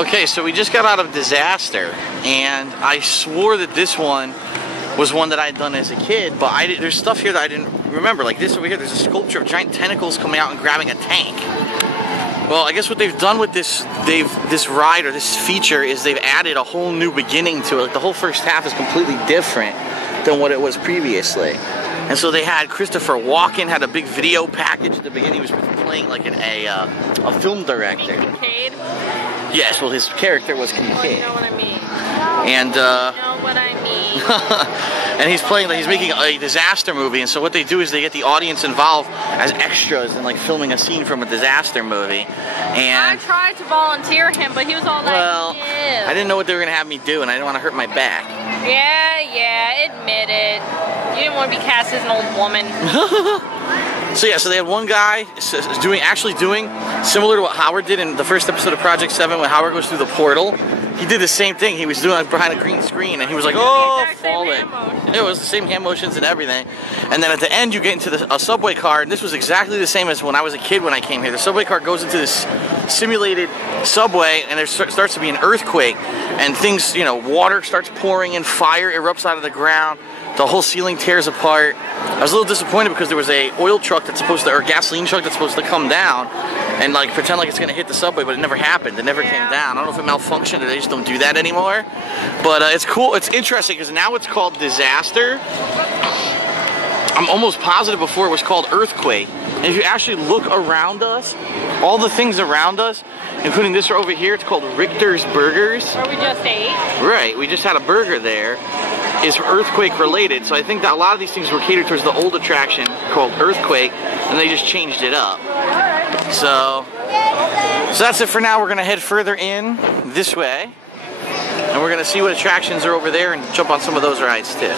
Okay, so we just got out of Disaster, and I swore that this one was one that I'd done as a kid, but there's stuff here that I didn't remember. Like this over here, there's a sculpture of giant tentacles coming out and grabbing a tank. Well, I guess what they've done with this ride or this feature is they've added a whole new beginning to it. Like the whole first half is completely different than what it was previously. And so they had Christopher Walken had a big video package at the beginning. He was playing like a film director. Kincaid? Yes, well his character was Kincaid. You know what I mean. And you know what I mean. and he's making a disaster movie, and so what they do is they get the audience involved as extras in like filming a scene from a disaster movie. And I tried to volunteer him, but he was all like, well, yeah. I didn't know what they were gonna have me do, and I didn't want to hurt my back. Yeah, admit it. You didn't want to be cast as an old woman. So yeah, so they had one guy actually doing similar to what Howard did in the first episode of Project 7 when Howard goes through the portal. He did the same thing. He was doing it behind a green screen, and he was like, "Oh, falling." It was the same hand motions and everything. And then at the end, you get into a subway car, and this was exactly the same as when I was a kid when I came here. The subway car goes into this simulated subway, and there starts to be an earthquake, and things, you know, water starts pouring in, fire erupts out of the ground. The whole ceiling tears apart. I was a little disappointed because there was a oil truck that's supposed to, or gasoline truck that's supposed to come down and like pretend like it's gonna hit the subway, but it never happened. It never came down. I don't know if it malfunctioned or they just don't do that anymore. But it's cool. It's interesting because now it's called Disaster. I'm almost positive before it was called Earthquake. And if you actually look around us, all the things around us, including this over here, it's called Richter's Burgers. Where we just ate. Right, we just had a burger there. Is earthquake related, so I think that a lot of these things were catered towards the old attraction called Earthquake, and they just changed it up. So that's it for now. We're gonna head further in this way, and we're gonna see what attractions are over there and jump on some of those rides too.